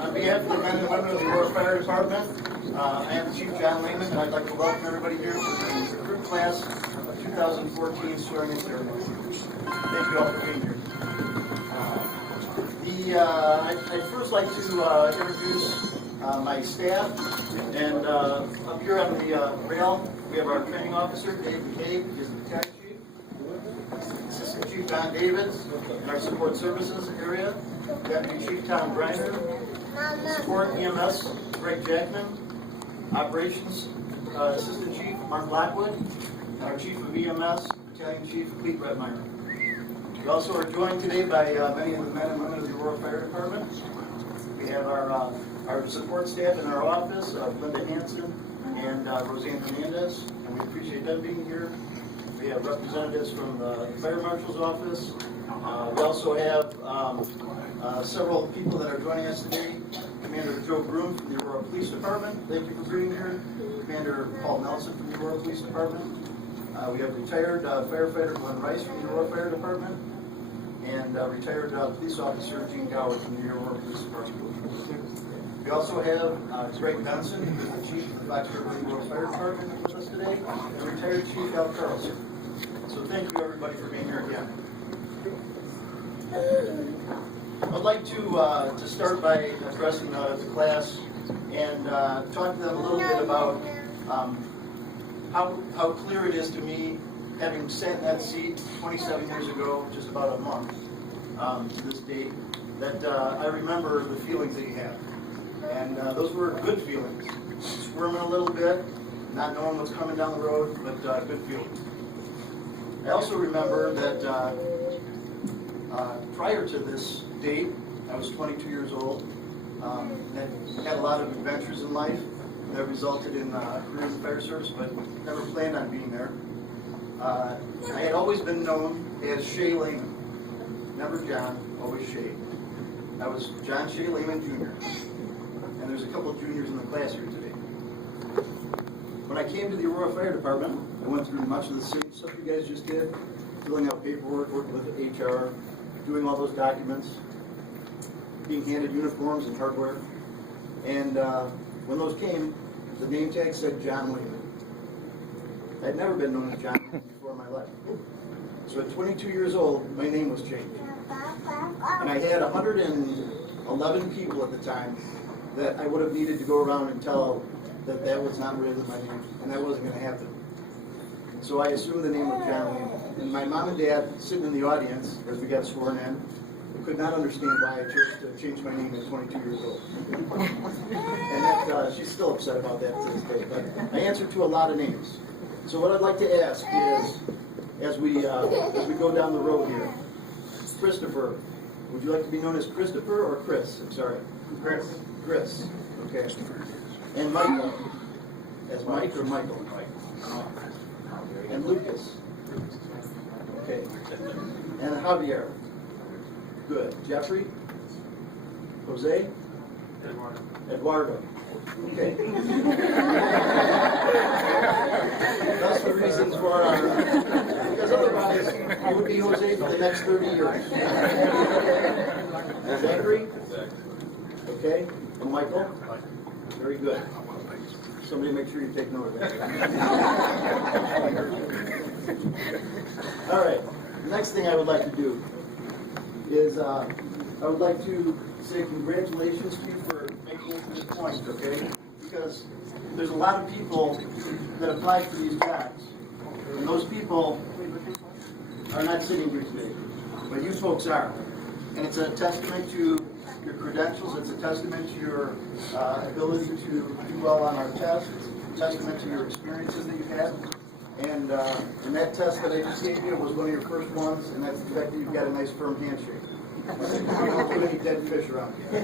On behalf of the men and women of the Aurora Fire Department, I am Chief John Lehman, and I'd like to welcome everybody here to the recruit class of 2014 swearing in ceremony. Thank you all for being here. I'd first like to introduce my staff, and up here on the rail, we have our training officer, Dave McCabe, is the battalion chief. Assistant Chief Don Davids, in our support services area. Deputy Chief Tom Griner. Support EMS, Greg Jackman. Operations Assistant Chief, Mark Lockwood. And our Chief of EMS, Battalion Chief, Pete Redmeyer. We also are joined today by many of the men and women of the Aurora Fire Department. We have our support staff in our office, Linda Hansen and Roseanne Hernandez, and we appreciate them being here. We have representatives from the Fire Marshal's office. We also have several people that are joining us today. Commander Joe Broom from the Aurora Police Department, thank you for being here. Commander Paul Nelson from the Aurora Police Department. We have retired firefighter Glenn Rice from the Aurora Fire Department, and retired police officer Gene Gower from the Aurora Police Department. We also have Greg Benson, who is the Chief of the Fox River Aurora Fire Department, with us today, and retired Chief Al Carlson. So thank you everybody for being here again. I'd like to start by addressing the class and talk to them a little bit about how clear it is to me, having sat in that seat 27 years ago, just about a month to this date, that I remember the feelings that you had. And those were good feelings. Squirming a little bit, not knowing what's coming down the road, but good feelings. I also remember that prior to this date, I was 22 years old, and had a lot of adventures in life that resulted in a career in the fire service, but never planned on being there. I had always been known as Shea Lehman, never John, always Shea. I was John Shea Lehman Jr., and there's a couple of juniors in the class here today. When I came to the Aurora Fire Department, I went through much of the same stuff you guys just did, filling out paperwork, working with HR, doing all those documents, being handed uniforms and hardware. And when those came, the name tag said John Lehman. I'd never been known as John Lehman before in my life. So at 22 years old, my name was changed. And I had 111 people at the time that I would have needed to go around and tell that that was not really my name, and that wasn't going to happen. So I assumed the name of John Lehman. And my mom and dad, sitting in the audience as we got sworn in, could not understand why I chose to change my name at 22 years old. And that, she's still upset about that to this day. But I answered to a lot of names. So what I'd like to ask is, as we go down the road here, Christopher, would you like to be known as Christopher or Chris? I'm sorry. Chris. Chris. Okay. And Michael. As Mike or Michael? And Lucas. Okay. And Javier. Good. Jeffrey? Jose? Eduardo. Okay. That's the reasons for because otherwise it would be Jose for the next 30 years. Zachary? Okay. And Michael? Very good. Somebody make sure you take note of that. All right. The next thing I would like to do is I would like to say congratulations to you for making it to this point, okay? Because there's a lot of people that apply for these jobs, and those people are not sitting here today, but you folks are. And it's a testament to your credentials, it's a testament to your ability to do well on our tests, it's a testament to your experiences that you've had. And that test that I just gave you was one of your first ones, and that's the fact that you've got a nice firm handshake. You don't do any dead fish around here.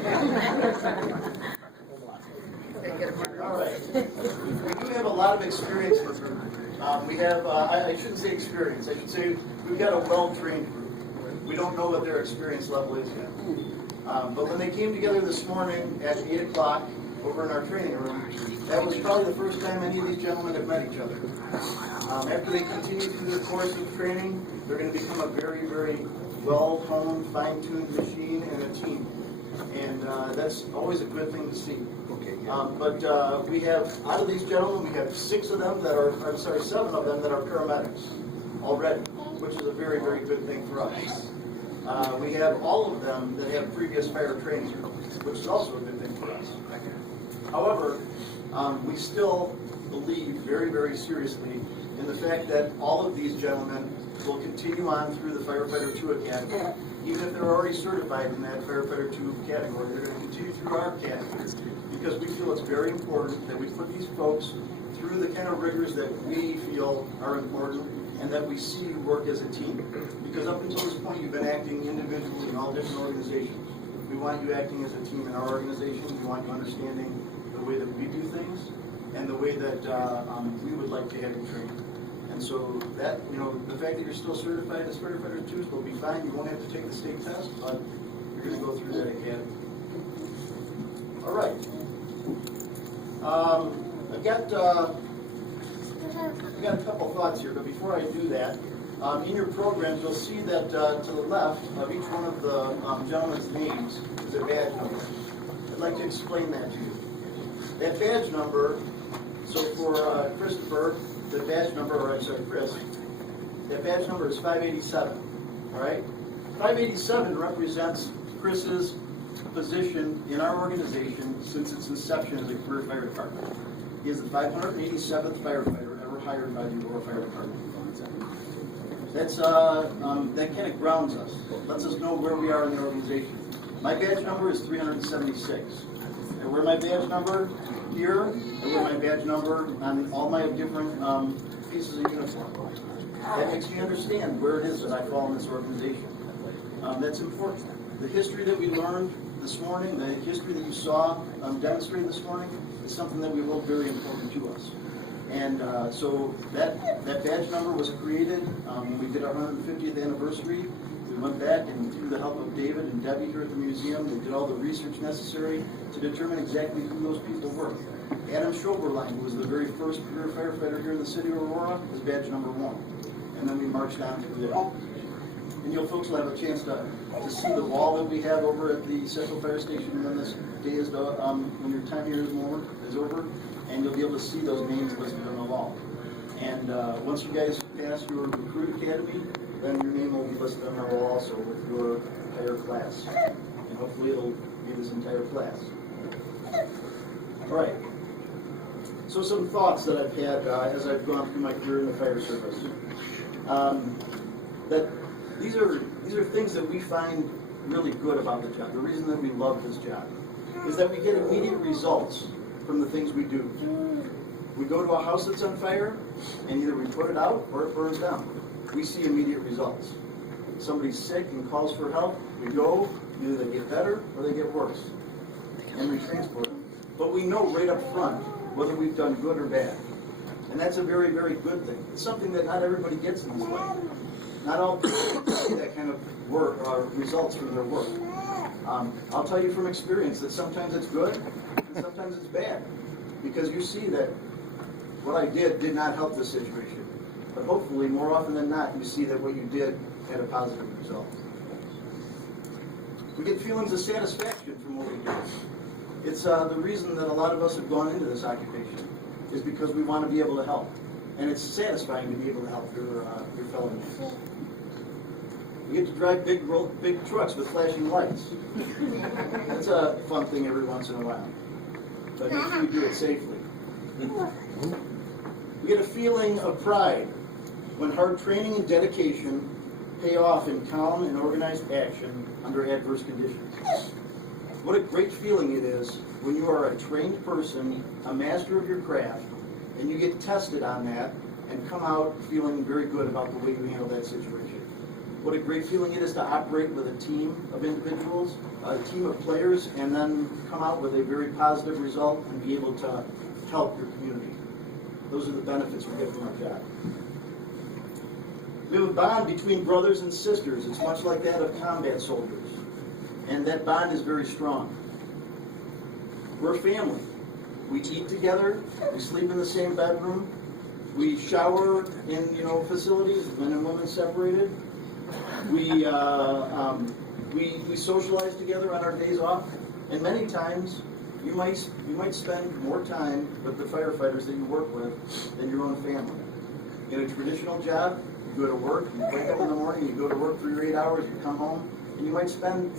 All right. We do have a lot of experience with group. We have, I shouldn't say experience, I should say we've got a well-trained group. We don't know what their experience level is yet. But when they came together this morning at 8 o'clock over in our training room, that was probably the first time any of these gentlemen have met each other. After they continue through their course of training, they're going to become a very, very well-honed, fine-tuned machine and a team. And that's always a good thing to see. Okay. But we have, out of these gentlemen, we have 7 of them that are paramedics already, which is a very, very good thing for us. We have all of them that have previous fire training, which is also a good thing for us. However, we still believe very, very seriously in the fact that all of these gentlemen will continue on through the Firefighter 2 Academy. Even if they're already certified in that Firefighter 2 category, they're going to continue through our category because we feel it's very important that we put these folks through the kind of rigors that we feel are important and that we see you work as a team. Because up until this point, you've been acting individually in all different organizations. We want you acting as a team in our organization. We want you understanding the way that we do things and the way that we would like to have you trained. And so that, the fact that you're still certified as Firefighter 2s will be fine. You won't have to take the state test, but you're going to go through that academy. All right. I've got a couple thoughts here, but before I do that, in your programs, you'll see that to the left of each one of the gentlemen's names is a badge number. I'd like to explain that to you. That badge number, so for Christopher, the badge number, Chris, that badge number is 587, all right? 587 represents Chris's position in our organization since its inception as a career fire department. He is the 587th firefighter ever hired by the Aurora Fire Department. That's that kind of grounds us, lets us know where we are in the organization. My badge number is 376. I wear my badge number here. I wear my badge number on all my different pieces of uniform. That makes me understand where it is that I fall in this organization. That's important. The history that we learned this morning, the history that you saw demonstrated this morning, is something that we hold very important to us. And so that badge number was created when we did our 150th anniversary. We went back and through the help of David and Debbie here at the museum, they did all the research necessary to determine exactly who those people were. Adam Schoberlein, who was the very first career firefighter here in the city of Aurora, was badge number 1. And then we marched on through there. And you folks will have a chance to see the wall that we have over at the Central Fire Station when this day is when your time here is over, and you'll be able to see those names listed on the wall. And once you guys pass your recruit academy, then your name will be listed on the wall also with your entire class. And hopefully it'll be this entire class. All right. So some thoughts that I've had as I've gone through my career in the fire service. That these are things that we find really good about the job. The reason that we love this job is that we get immediate results from the things we do. We go to a house that's on fire, and either we put it out or it burns down. We see immediate results. Somebody's sick and calls for help, we go, either they get better or they get worse, and we transport them. But we know right up front whether we've done good or bad. And that's a very, very good thing. It's something that not everybody gets in this life. Not all people see that kind of work or results from their work. I'll tell you from experience that sometimes it's good and sometimes it's bad, because you see that what I did not help the situation. But hopefully, more often than not, you see that what you did had a positive result. We get feelings of satisfaction from what we do. It's the reason that a lot of us have gone into this occupation is because we want to be able to help. And it's satisfying to be able to help your fellow man. We get to drive big trucks with flashing lights. That's a fun thing every once in a while. But make sure you do it safely. We get a feeling of pride when hard training and dedication pay off in calm and organized action under adverse conditions. What a great feeling it is when you are a trained person, a master of your craft, and you get tested on that and come out feeling very good about the way you handle that situation. What a great feeling it is to operate with a team of individuals, a team of players, and then come out with a very positive result and be able to help your community. Those are the benefits we get from our job. We have a bond between brothers and sisters. It's much like that of combat soldiers. And that bond is very strong. We're family. We eat together. We sleep in the same bedroom. We shower in, facilities, men and women separated. We socialize together on our days off, and many times you might spend more time with the firefighters that you work with than your own family. In a traditional job, you go to work, you wake up in the morning, you go to work for your 8 hours, you come home, and you might spend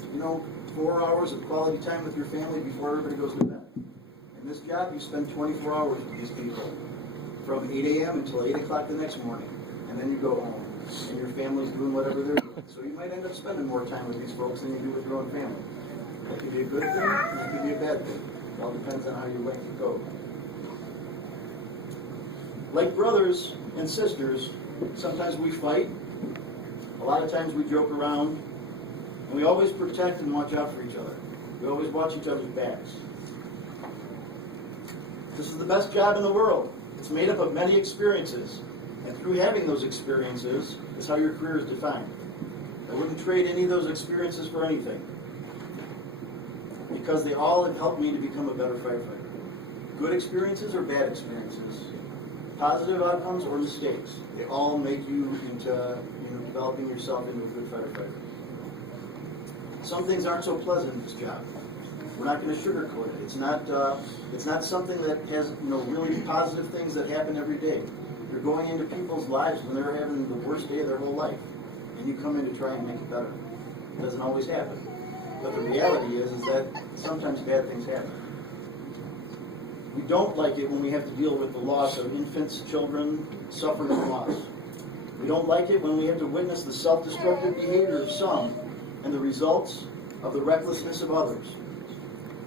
4 hours of quality time with your family before everybody goes to bed. In this job, you spend 24 hours with these people, from 8 a.m. until 8 o'clock the next morning, and then you go home, and your family's doing whatever they're doing. So you might end up spending more time with these folks than you do with your own family. That could be a good thing, and that could be a bad thing. It all depends on how you like to go. Like brothers and sisters, sometimes we fight. A lot of times we joke around, and we always protect and watch out for each other. We always watch each other's backs. This is the best job in the world. It's made up of many experiences, and through having those experiences is how your career is defined. I wouldn't trade any of those experiences for anything, because they all have helped me to become a better firefighter. Good experiences or bad experiences, positive outcomes or mistakes, they all make you into developing yourself into a good firefighter. Some things aren't so pleasant in this job. We're not going to sugarcoat it. It's not something that has really positive things that happen every day. You're going into people's lives when they're having the worst day of their whole life, and you come in to try and make it better. It doesn't always happen. But the reality is that sometimes bad things happen. We don't like it when we have to deal with the loss of infants, children, suffering and loss. We don't like it when we have to witness the self-destructive behavior of some and the results of the recklessness of others.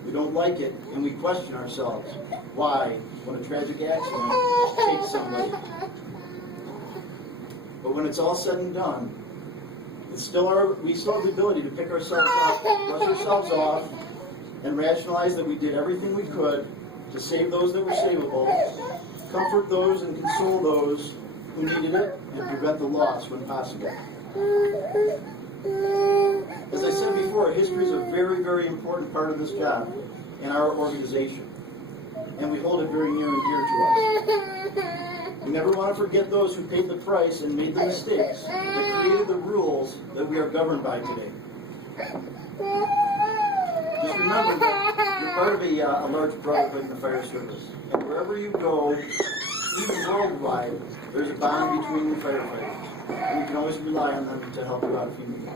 We don't like it when we question ourselves why, when a tragic accident takes somebody. But when it's all said and done, we still have the ability to pick ourselves up, brush ourselves off, and rationalize that we did everything we could to save those that were savable, comfort those and console those who needed it, and prevent the loss when possible. As I said before, history is a very, very important part of this job and our organization, and we hold it very near and dear to us. We never want to forget those who paid the price and made the mistakes that created the rules that we are governed by today. Just remember that you're part of a large brotherhood in the fire service, and wherever you go, even worldwide, there's a bond between you firefighters, and you can always rely on them to help you out if you need it.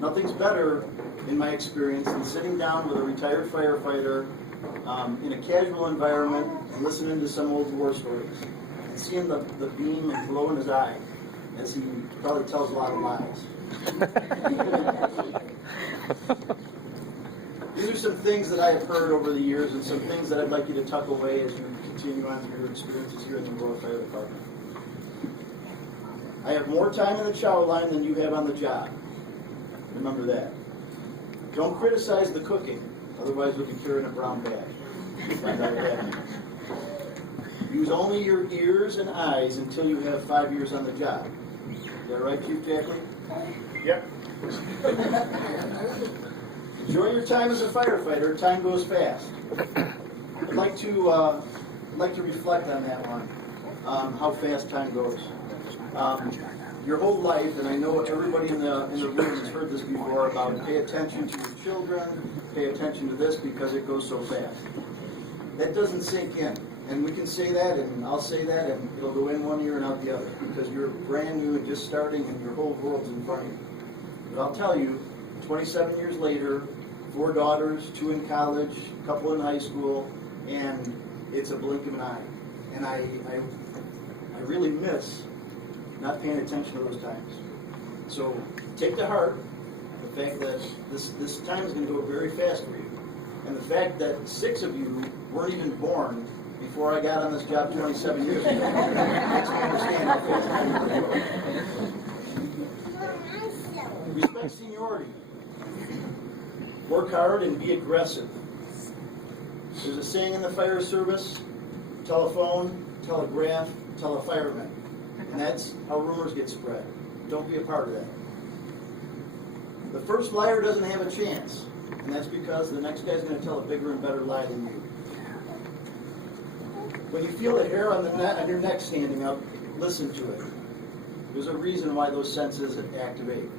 Nothing's better, in my experience, than sitting down with a retired firefighter in a casual environment and listening to some old war stories and seeing the beam and glow in his eye as he probably tells a lot of lies. These are some things that I have heard over the years and some things that I'd like you to tuck away as you continue on through your experiences here in the Aurora Fire Department. I have more time in the chow line than you have on the job. Remember that. Don't criticize the cooking, otherwise you'll be carrying a brown bag. Find out what that means. Use only your ears and eyes until you have 5 years on the job. Is that right, Chief Jackley? Yep. Enjoy your time as a firefighter. Time goes fast. I'd like to reflect on that one, how fast time goes. Your whole life, and I know everybody in the room has heard this before about pay attention to your children, pay attention to this because it goes so fast. That doesn't sink in. And we can say that, and I'll say that, and it'll go in one ear and out the other because you're brand new and just starting and your whole world's in front of you. But I'll tell you, 27 years later, 4 daughters, 2 in college, a couple in high school, and it's a blink of an eye. And I really miss not paying attention to those times. So take to heart the fact that this time is going to go very fast for you. And the fact that 6 of you weren't even born before I got on this job 27 years ago makes me understand how fast time is going to go. Respect seniority. Work hard and be aggressive. There's a saying in the fire service, telephone, telegraph, tell a fireman. And that's how rumors get spread. Don't be a part of that. The first liar doesn't have a chance, and that's because the next guy's going to tell a bigger and better lie than you. When you feel the hair on your neck standing up, listen to it. There's a reason why those senses activate.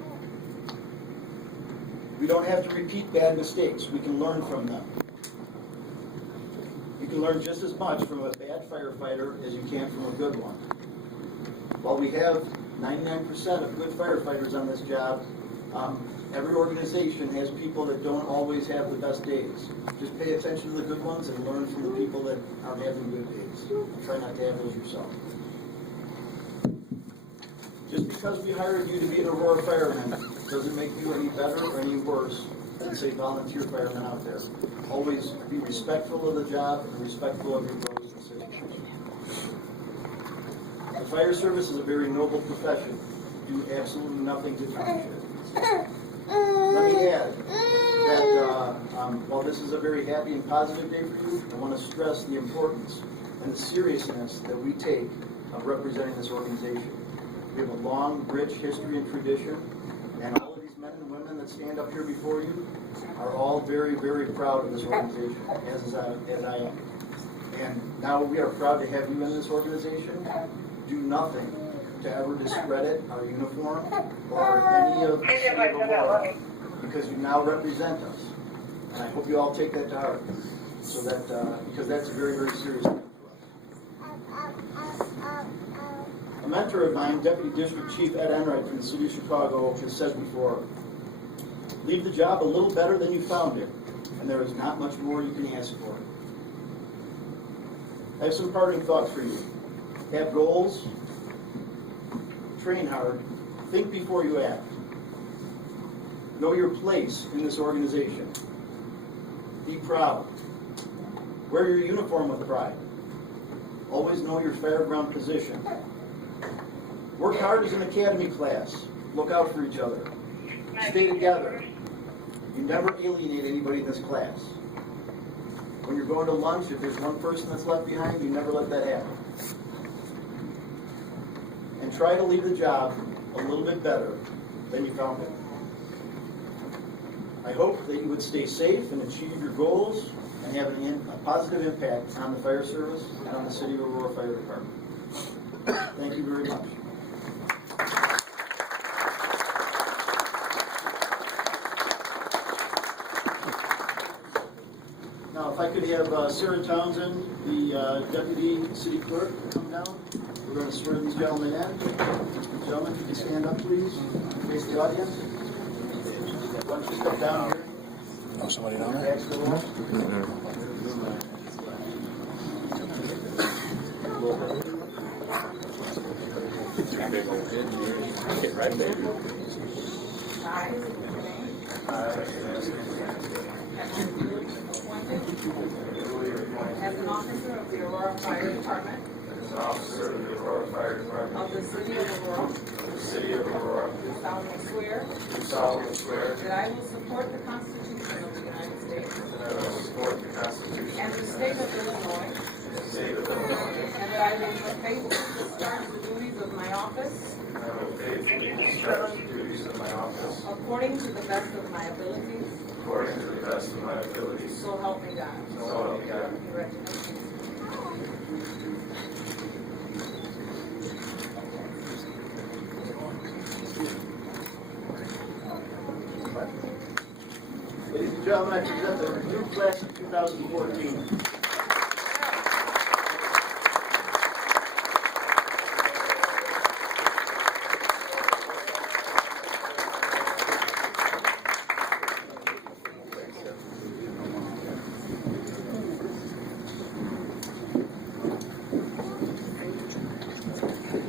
We don't have to repeat bad mistakes. We can learn from them. You can learn just as much from a bad firefighter as you can from a good one. While we have 99% of good firefighters on this job, every organization has people that don't always have the best days. Just pay attention to the good ones and learn from the people that are having good days. Try not to have those yourself. Just because we hired you to be an Aurora fireman doesn't make you any better or any worse than, say, volunteer firemen out there. Always be respectful of the job and respectful of your brothers and sisters. The fire service is a very noble profession. You do absolutely nothing to tarnish it. Let me add that while this is a very happy and positive day for you, I want to stress the importance and the seriousness that we take of representing this organization. We have a long, rich history and tradition, and all of these men and women that stand up here before you are all very, very proud of this organization, as I am. And now we are proud to have you in this organization. Do nothing to ever discredit our uniform or any of the city of Aurora, because you now represent us. And I hope you all take that to heart, so that because that's a very, very serious thing for us. A mentor of mine, Deputy District Chief Ed Enright from the City of Chicago, has said before, leave the job a little better than you found it, and there is not much more you can ask for. I have some parting thoughts for you. Have goals, train hard, think before you act. Know your place in this organization. Be proud. Wear your uniform with pride. Always know your fairground position. Work hard as an academy class. Look out for each other. Stay together. You never alienate anybody in this class. When you're going to lunch, if there's one person that's left behind, you never let that happen. And try to leave the job a little bit better than you found it. I hope that you would stay safe and achieve your goals and have a positive impact on the fire service and on the City of Aurora Fire Department. Thank you very much. Now, if I could have Sarah Townsend, the Deputy City Clerk, come down. We're going to swear these gentlemen in. Gentlemen, if you can stand up, please, face the audience. Why don't you step down here? Oh, somebody down there? Get right there. As an officer of the Aurora Fire Department. As an officer of the Aurora Fire Department. Of the City of Aurora. Of the City of Aurora. Do solemnly swear. Do solemnly swear. That I will support the Constitution of the United States. That I will support the Constitution. And the state of Illinois. And the state of Illinois. And that I will faithfully discharge the duties of my office. And I will faithfully discharge the duties of my office. According to the best of my abilities. According to the best of my abilities. So help me God. So help me God. Congratulations. Ladies and gentlemen, I present the recruit class of 2014.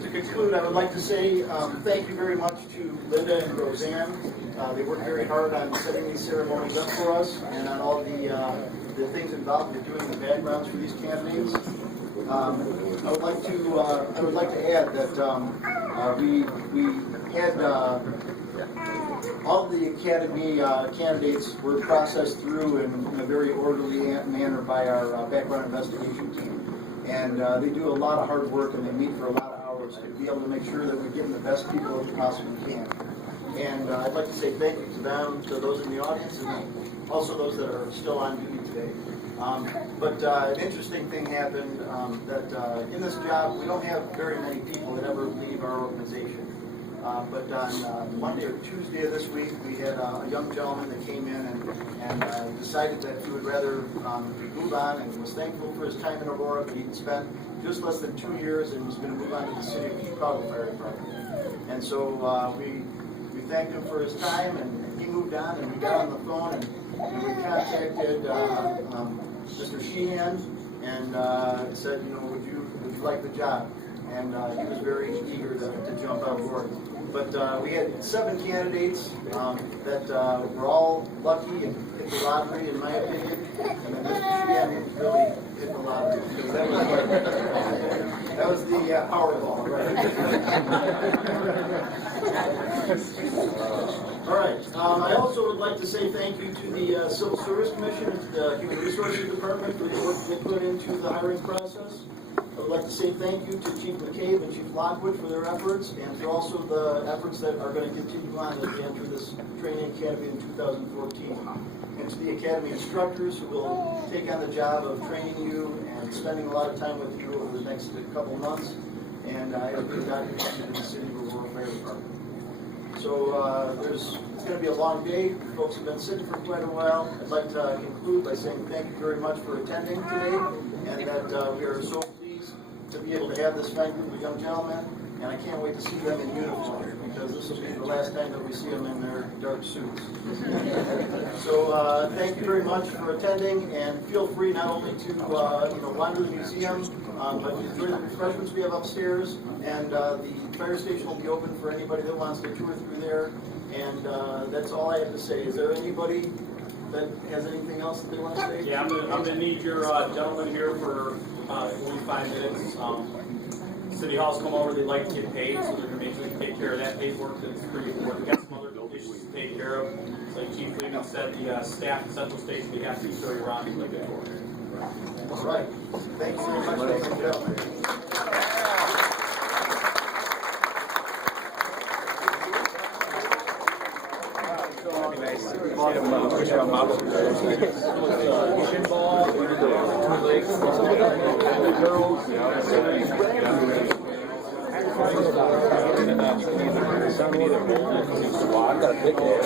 To conclude, I would like to say thank you very much to Linda and Roseanne. They worked very hard on setting these ceremonies up for us and on all the things involved in doing the backgrounds for these candidates. I would like to add that we had all of the academy candidates were processed through in a very orderly manner by our background investigation team. And they do a lot of hard work and they meet for a lot of hours to be able to make sure that we're getting the best people that we possibly can. And I'd like to say thank you to them, to those in the audience, and also those that are still on duty today. But an interesting thing happened that in this job, we don't have very many people that ever leave our organization. But on Monday or Tuesday of this week, we had a young gentleman that came in and decided that he would rather move on, and was thankful for his time in Aurora, but he'd spent just less than 2 years and was going to move on to the City of Chicago Fire Department. And so we thanked him for his time, and he moved on, and we got on the phone, and we contacted Mr. Sheehan and said, you know, would you like the job? And he was very eager to jump on board. But we had 7 candidates that were all lucky and hit the lottery, in my opinion. And then Mr. Sheehan really hit the lottery, because that was the Powerball, right? All right. I also would like to say thank you to the Civil Service Commission and the Human Resources Department for the work they put into the hiring process. I would like to say thank you to Chief McCabe and Chief Lockwood for their efforts, and for also the efforts that are going to continue on as we enter this training academy in 2014. And to the academy instructors who will take on the job of training you and spending a lot of time with you over the next couple of months, and as we got into the City of Aurora Fire Department. So it's going to be a long day. Folks have been sitting for quite a while. I'd like to conclude by saying thank you very much for attending today, and that we are so pleased to be able to have this fine group of young gentlemen, and I can't wait to see them in uniform, because this will be the last time that we see them in their dark suits. So thank you very much for attending, and feel free not only to wander the museum, but enjoy the refreshments we have upstairs, and the fire station will be open for anybody that wants to tour through there. And that's all I have to say. Is there anybody that has anything else that they want to say? Yeah, I'm gonna need your gentleman here for 45 minutes. City Hall's come over, they'd like to get paid, so they're gonna make sure we take care of that paperwork that's pretty important. We've got some other issues to take care of. Like Chief Lehman said, the staff at Central Station, we have to show you around and look at it. All right. Thank you very much, ladies and gentlemen. I've got a picture.